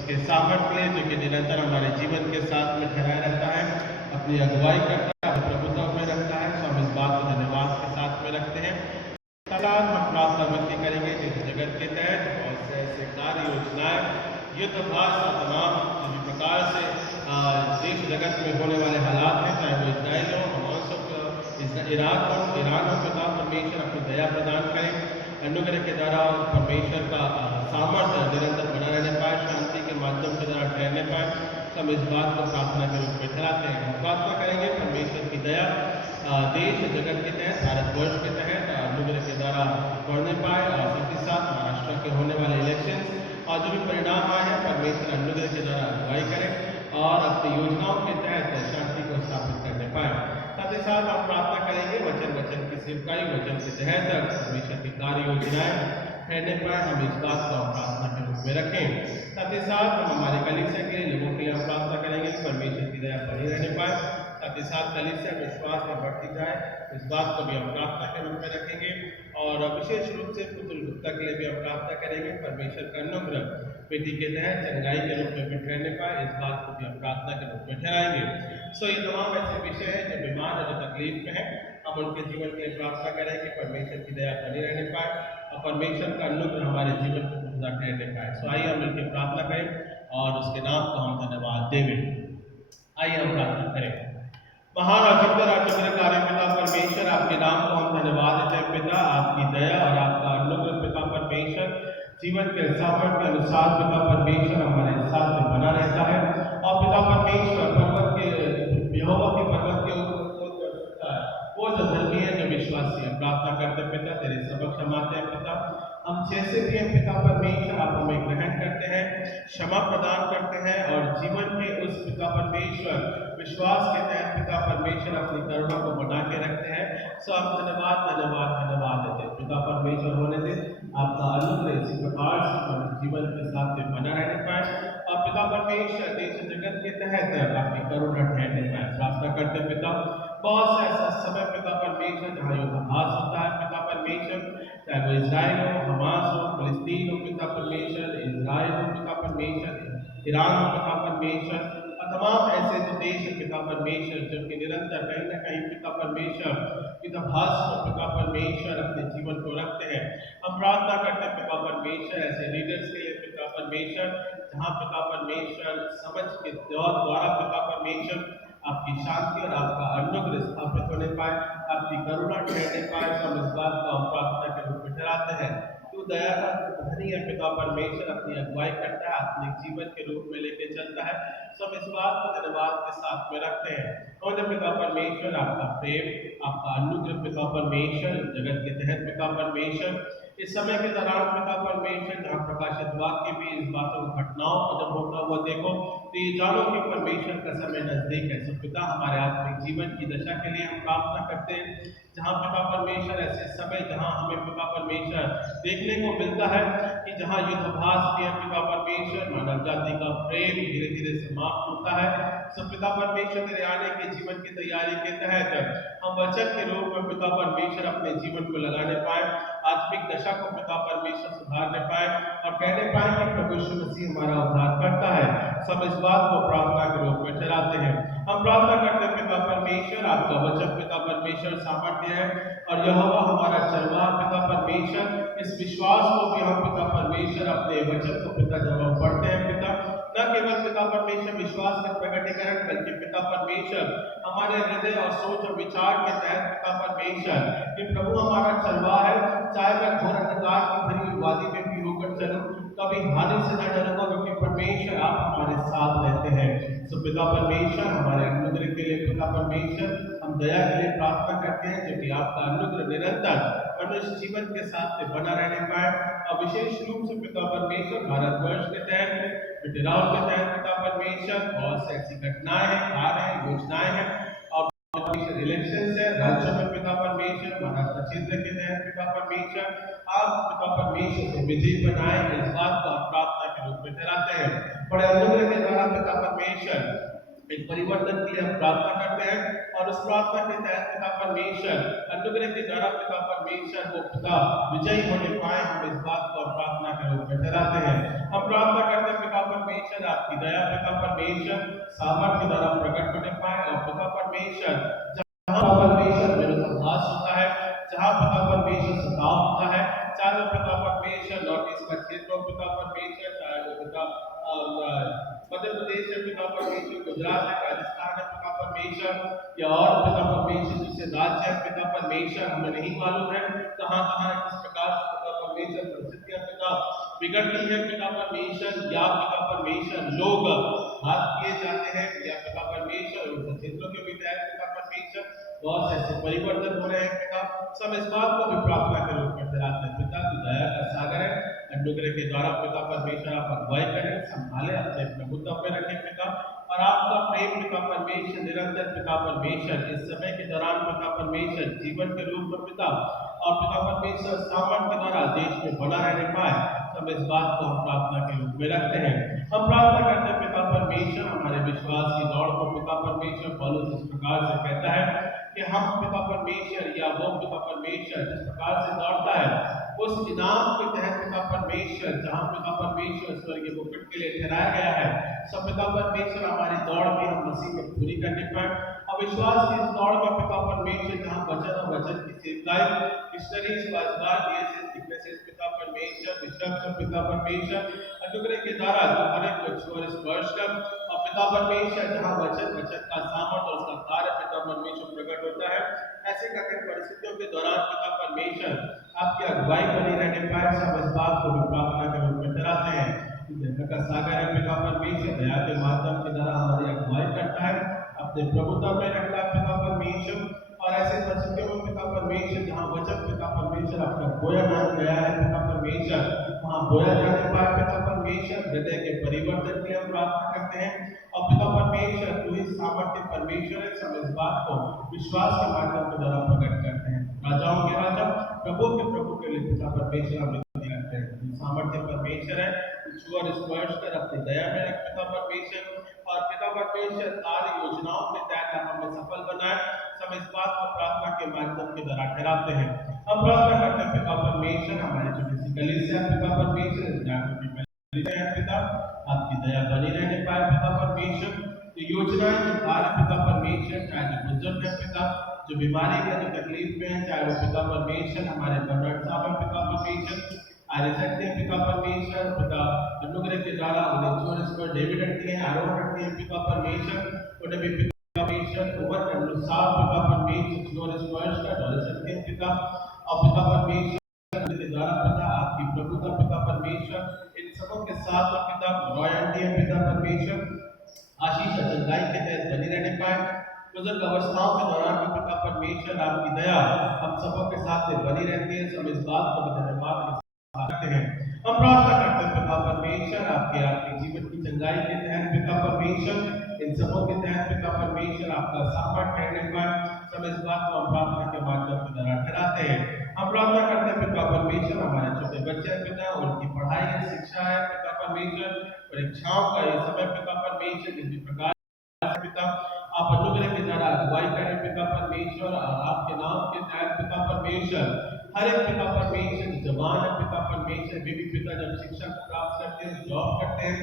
उसके सामर्थ्य के लिए जो कि निरंतर हमारे जीवन के साथ में ठहरा रहता है, अपनी अगुवाई करता है, प्रभुत्व में रखता है। तो हम इस बात को धन्यवाद के साथ में रखते हैं। हम प्रार्थना विनती करेंगे कि जगत के तहत बहुत से ऐसे कार्य योजनाएं युद्धाभ्यास तमाम जिस प्रकार से देश जगत में होने वाले हालात हैं, चाहे वो इसराइल हो, हमास हो, इराक हो, ईरान हो, पिता परमेश्वर अपनी दया प्रदान करें, अनुग्रह के द्वारा परमेश्वर का सामर्थ्य निरंतर बना रहने पाए, शांति के माध्यम के द्वारा ठहरने पाए। हम इस बात को प्रार्थना के रूप में ठहराते हैं। हम प्रार्थना करेंगे परमेश्वर की दया देश जगत के तहत, भारतवर्ष के तहत अनुग्रह के द्वारा बढ़ने पाए, और साथ ही साथ महाराष्ट्र के होने वाले इलेक्शन और जो भी परिणाम आए हैं, परमेश्वर अनुग्रह के द्वारा अगुवाई करें और अपनी योजनाओं के तहत शांति को स्थापित करने पाए। साथ ही साथ हम प्रार्थना करेंगे वचन की सेवकाई, वचन के तहत परमेश्वर की कार्य योजनाएं ठहरने पाए। हम इस बात को प्रार्थना के रूप में रखें। साथ ही साथ हम हमारे कलीसिया के लोगों के लिए हम प्रार्थना करेंगे कि परमेश्वर की दया बनी रहने पाए। साथ ही साथ कलीसिया विश्वास में बढ़ती जाए, इस बात को भी हम प्रार्थना के रूप में रखेंगे। और विशेष रूप से पुत्र गुप्ता के लिए भी हम प्रार्थना करेंगे, परमेश्वर का अनुग्रह विधि के तहत चंगाई के रूप में भी ठहरने पाए, इस बात को भी हम प्रार्थना के रूप में ठहराएंगे। सो ये तमाम ऐसे विषय हैं जो बीमार है, जो तकलीफ में है, हम उनके जीवन के लिए प्रार्थना करें कि परमेश्वर की दया बनी रहने पाए और परमेश्वर का अनुग्रह हमारे जीवन को पूरा ठहरने पाए। सो आइए हम मिलकर प्रार्थना करें और उसके नाम को हम धन्यवाद देवें। आइए हम प्रार्थना करें। महान और जिंदा राजचंद्र कार्य पिता परमेश्वर, आपके नाम को हम धन्यवाद देते हैं पिता। आपकी दया और आपका अनुग्रह पिता परमेश्वर जीवन के सामर्थ्य के अनुसार पिता परमेश्वर हमारे साथ में बना रहता है। और पिता परमेश्वर पर्वत के यहोवा के पर्वत के ऊपर वो जो धर्मी है, जो विश्वासी है, प्रार्थना करते पिता तेरे समक्ष हम आते हैं पिता। हम जैसे भी हैं पिता परमेश्वर, आप हमें ग्रहण करते हैं, क्षमा प्रदान करते हैं और जीवन के उस पिता परमेश्वर विश्वास के तहत पिता परमेश्वर अपनी करुणा को बना के रखते हैं। सो आप धन्यवाद धन्यवाद धन्यवाद देते हैं पिता परमेश्वर। होने से आपका अनुग्रह इसी प्रकार से जीवन के साथ में बना रहने पाए और पिता परमेश्वर देश जगत के तहत आपकी करुणा ठहरने पाए। प्रार्थना करते पिता बहुत सा ऐसा समय पिता परमेश्वर जहाँ युद्धाभ्यास होता है पिता परमेश्वर, चाहे वो इसराइल हो, हमास हो, फिलिस्तीन हो पिता परमेश्वर, इजराइल हो पिता परमेश्वर, ईरान हो पिता परमेश्वर, तमाम ऐसे जो देश है पिता परमेश्वर जो कि निरंतर कहीं ना कहीं पिता परमेश्वर युद्धाभ्यास में पिता परमेश्वर अपने जीवन को रखते हैं। हम प्रार्थना करते हैं पिता परमेश्वर ऐसे लीडर्स के लिए पिता परमेश्वर, जहाँ पिता परमेश्वर समझ के द्वारा पिता परमेश्वर आपकी शांति और आपका अनुग्रह स्थापित होने पाए, आपकी करुणा ठहरने पाए। तो हम इस बात को हम प्रार्थना के रूप में ठहराते हैं। तू दया का धनी है पिता परमेश्वर, अपनी अगुवाई करता है, अपने जीवन के रूप में लेके चलता है। सब इस बात को धन्यवाद के साथ में रखते हैं। और पिता परमेश्वर आपका प्रेम, आपका अनुग्रह पिता परमेश्वर जगत के तहत पिता परमेश्वर इस समय के दौरान पिता परमेश्वर जहाँ प्रकाशित वाक्य भी इस बातों घटनाओं को जब होता हुआ देखो तो ये जानो कि परमेश्वर का समय नजदीक है। सो पिता हमारे आत्मिक जीवन की दशा के लिए हम प्रार्थना करते हैं, जहाँ पिता परमेश्वर ऐसे समय जहाँ हमें पिता परमेश्वर देखने को मिलता है कि जहाँ युद्धाभ्यास किया पिता परमेश्वर मानव जाति का प्रेम धीरे धीरे समाप्त होता है। सो पिता परमेश्वर तेरे आने के जीवन की तैयारी के तहत हम वचन के रूप में पिता परमेश्वर अपने जीवन को लगाने पाए, आत्मिक दशा को पिता परमेश्वर सुधारने पाए और कहने पाए कि प्रभु यीशु मसीह हमारा उद्धार करता है। सब इस बात को प्रार्थना के रूप में ठहराते हैं। हम प्रार्थना करते हैं पिता परमेश्वर आपका वचन पिता परमेश्वर सामर्थ्य है और यहोवा हमारा चरवाहा पिता परमेश्वर, इस विश्वास को भी हम पिता परमेश्वर अपने वचन को पिता जब हम पढ़ते हैं पिता, न केवल पिता परमेश्वर विश्वास का प्रकटीकरण बल्कि पिता परमेश्वर हमारे हृदय और सोच और विचार के तहत पिता परमेश्वर कि प्रभु हमारा चरवाहा है, चाहे मैं घोर अंधकार की भरी हुई वादी में भी होकर चलूं कभी हानि से न डरूंगा, क्योंकि परमेश्वर आप हमारे साथ रहते हैं। सो पिता परमेश्वर हमारे अनुग्रह के लिए पिता परमेश्वर हम दया के लिए प्रार्थना करते हैं, जो कि आपका अनुग्रह निरंतर मनुष्य जीवन के साथ में बना रहने पाए और विशेष रूप से पिता परमेश्वर भारतवर्ष के तहत विद्यालयों के तहत पिता परमेश्वर बहुत सी ऐसी घटनाएं हैं, कार्य हैं, योजनाएं हैं और इलेक्शन है राज्यों में पिता परमेश्वर महाराष्ट्र क्षेत्र के तहत पिता परमेश्वर आप पिता परमेश्वर को विजयी बनाए, इस बात को आप प्रार्थना के रूप में ठहराते हैं। बड़े अनुग्रह के द्वारा पिता परमेश्वर एक परिवर्तन की हम प्रार्थना करते हैं और उस प्रार्थना के तहत पिता परमेश्वर अनुग्रह के द्वारा पिता परमेश्वर वो पिता विजयी होने पाए, हम इस बात को प्रार्थना के रूप में ठहराते हैं। हम प्रार्थना करते हैं पिता परमेश्वर परमेश्वर आपकी दया पिता परमेश्वर सामर्थ्य द्वारा प्रकट होने पाए और पिता परमेश्वर जहाँ परमेश्वर विरोधाभास होता है, जहाँ पिता परमेश्वर सताव होता है, चाहे वो पिता परमेश्वर नॉर्थ ईस्ट का क्षेत्र हो पिता परमेश्वर, चाहे वो पिता मध्य प्रदेश है पिता परमेश्वर, गुजरात है, राजस्थान है पिता परमेश्वर, या और पिता परमेश्वर जिसे राज्य है पिता परमेश्वर हमें नहीं मालूम है कहाँ कहाँ किस प्रकार पिता परमेश्वर परिस्थितियां पिता बिगड़ती है पिता परमेश्वर, या पिता परमेश्वर लोग हाथ किए जाते हैं या पिता परमेश्वर उन क्षेत्रों के विधायक पिता परमेश्वर बहुत से ऐसे परिवर्तन हो रहे हैं पिता, सब इस बात को भी प्रार्थना के रूप में दिलाते हैं पिता तू दया का सागर है, अनुग्रह के द्वारा पिता परमेश्वर आप अगुवाई करें, संभाले, अपने प्रभुत्व में रखें पिता, और आपका प्रेम पिता परमेश्वर निरंतर पिता परमेश्वर इस समय के दौरान पिता परमेश्वर जीवन के रूप में पिता और पिता परमेश्वर सामर्थ्य के द्वारा देश में बना रहने पाए, सब इस बात को हम प्रार्थना के रूप में रखते हैं। हम प्रार्थना करते हैं पिता परमेश्वर हमारे विश्वास की दौड़ को पिता परमेश्वर पौलुस इस प्रकार से कहता है कि हम पिता परमेश्वर या वो पिता परमेश्वर जिस प्रकार से दौड़ता है उस इनाम के तहत पिता परमेश्वर जहाँ पिता परमेश्वर स्वर्गीय मुकुट के लिए ठहराया गया है, सब पिता परमेश्वर हमारी दौड़ की हम मसीह में पूरी करने पाए और विश्वास की इस दौड़ में पिता परमेश्वर जहाँ वचन और वचन की सेवकाई मिशनरीज पिता परमेश्वर विश्वास पिता परमेश्वर अनुग्रह के द्वारा जो हर एक को स्पर्श कर और पिता परमेश्वर जहाँ वचन वचन का सामर्थ और उसका कार्य पिता परमेश्वर प्रकट होता है, ऐसे कठिन परिस्थितियों के दौरान पिता परमेश्वर आपकी अगुवाई बनी रहने पाए, सब इस बात को भी प्रार्थना के रूप में कराते हैं। का सागर है पिता परमेश्वर दया के माध्यम के द्वारा हमारी अगुवाई करता है, अपने प्रभुत्व में रखता है पिता परमेश्वर, और ऐसे परिस्थितियों में पिता परमेश्वर जहाँ वचन पिता परमेश्वर आपका बोया मान गया है पिता परमेश्वर वहाँ बोया जाने पाए पिता परमेश्वर, हृदय के परिवर्तन की हम प्रार्थना करते हैं और पिता परमेश्वर तू ही सामर्थ्य परमेश्वर है, सब इस बात को विश्वास के माध्यम के द्वारा प्रकट करते हैं। राजाओं के राजा प्रभु के प्रभु के लिए पिता परमेश्वर हम करते हैं, सामर्थ्य परमेश्वर है, ईश्वर स्पर्श कर अपनी दया में रख पिता परमेश्वर, और पिता परमेश्वर कार्य योजनाओं के तहत हमें सफल बनाए, सब इस बात को प्रार्थना के माध्यम के द्वारा ठहराते हैं। हम प्रार्थना करते हैं पिता परमेश्वर हमारे छोटी सी कलीसिया पिता परमेश्वर पिता आपकी दया बनी रहने पाए पिता परमेश्वर, जो योजनाएं जो कार्य पिता परमेश्वर चाहे जो बुजुर्ग है पिता जो बीमारी का जो तकलीफ में है, चाहे वो पिता परमेश्वर हमारे बर्नर्ड साहब है पिता परमेश्वर आगे सकते हैं पिता परमेश्वर, पिता अनुग्रह के द्वारा उन्हें इंश्योरेंस पर डेबिट रखते हैं, आरोप रखते हैं पिता परमेश्वर, उन्हें भी पिता परमेश्वर उम्र के अनुसार पिता परमेश्वर इंश्योरेंस स्पर्श का डाल सकते हैं पिता, और पिता परमेश्वर के द्वारा पिता आपकी प्रभुता पिता परमेश्वर इन सबों के साथ पिता रॉयल्टी है पिता परमेश्वर आशीष अचंगाई के तहत बनी रहने पाए, बुजुर्ग अवस्थाओं के दौरान भी पिता परमेश्वर आपकी दया हम सबों के साथ बनी रहती है, सब इस बात को धन्यवाद करते हैं। हम प्रार्थना करते हैं पिता परमेश्वर आपके जीवन की चंगाई के तहत पिता परमेश्वर इन सबों के तहत पिता परमेश्वर आपका सामर्थ्य ठहरने पाए, सब इस बात को हम प्रार्थना के माध्यम के द्वारा ठहराते हैं। हम प्रार्थना करते हैं पिता परमेश्वर हमारे छोटे बच्चे पिता उनकी पढ़ाई है शिक्षा है पिता परमेश्वर परीक्षाओं का ये समय पिता परमेश्वर जिस प्रकार पिता आप अनुग्रह के द्वारा अगुवाई करें पिता परमेश्वर, और आपके नाम के तहत पिता परमेश्वर हर एक पिता परमेश्वर जवान है पिता परमेश्वर वे भी पिता जब शिक्षा प्राप्त करते हैं जॉब करते हैं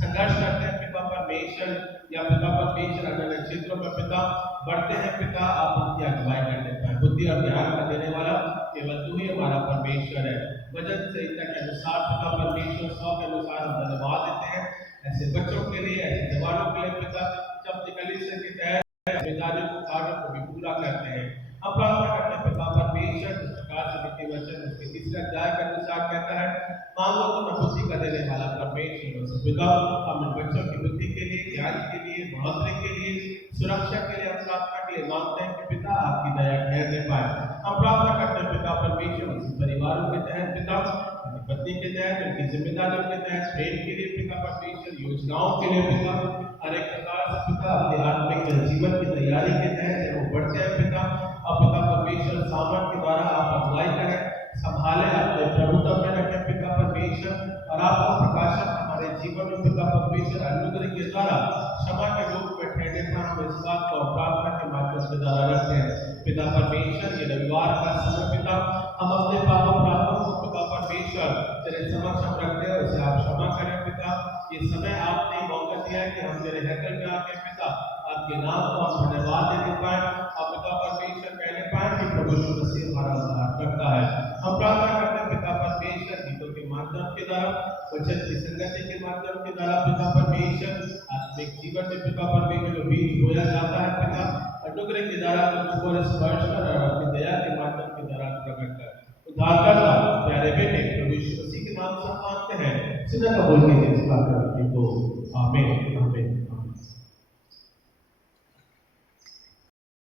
संघर्ष करते हैं पिता परमेश्वर या पिता परमेश्वर अन्य क्षेत्रों में पिता बढ़ते हैं पिता आप उनकी अगुवाई करने पाए, बुद्धि और ज्ञान का देने वाला केवल तू ही हमारा परमेश्वर है। वचन संहिता के अनुसार पिता परमेश्वर 100 के अनुसार हम धन्यवाद देते हैं ऐसे बच्चों के लिए ऐसे जवानों के लिए पिता जब कलीसिया के तहत जिम्मेदारियों को कार्यों को भी पूरा करते हैं। हम प्रार्थना करते हैं पिता परमेश्वर जिस प्रकार से लिखे वचन उसके तीसरे अध्याय के अनुसार कहता है मांगो तो मैं बुद्धि का देने वाला परमेश्वर पिता हम बच्चों की बुद्धि के लिए ज्ञान के लिए बढ़ोतरी के लिए सुरक्षा के लिए हम प्रार्थना के लिए मांगते हैं कि पिता आपकी दया ठहरने पाए। हम प्रार्थना करते हैं पिता परमेश्वर उनके परिवारों के तहत पिता पत्नी के तहत उनकी जिम्मेदारियों के तहत प्रेम के लिए पिता परमेश्वर योजनाओं के लिए पिता हर एक प्रकार से पिता अपने आत्मिक जीवन की तैयारी के तहत वो बढ़ते हैं पिता, और पिता परमेश्वर सामर्थ के द्वारा आप अगुवाई करें संभाले अपने प्रभुत्व में रखें पिता परमेश्वर, और आपका प्रकाशन हमारे जीवन में पिता परमेश्वर अनुग्रह के द्वारा क्षमा के रूप में ठहरने पर हम इस बात को प्रार्थना के माध्यम से द्वारा रखते हैं पिता परमेश्वर। ये रविवार का समय पिता हम अपने पाप अपराधों को पिता परमेश्वर तेरे समक्ष हम रखते हैं उसे आप क्षमा करें पिता, ये समय आपने किया है कि हम तेरे हैकल में आके पिता आपके नाम को हम धन्यवाद देने पाए, आप पिता परमेश्वर कहने पाए कि प्रभु यीशु मसीह हमारा उद्धार करता है। हम प्रार्थना करते हैं पिता परमेश्वर गीतों के माध्यम के द्वारा, वचन की संगति के माध्यम के द्वारा पिता परमेश्वर आत्मिक जीवन में पिता परमेश्वर जो बीज बोया जाता है पिता अनुग्रह के द्वारा और स्पर्श कर और अपनी दया के माध्यम के द्वारा प्रकट कर उद्धारकर्ता प्यारे बेटे प्रभु यीशु मसीह के नाम से मांगते हैं, सिद्ध कबूल कीजिए इस प्रार्थना को। आमीन आमीन।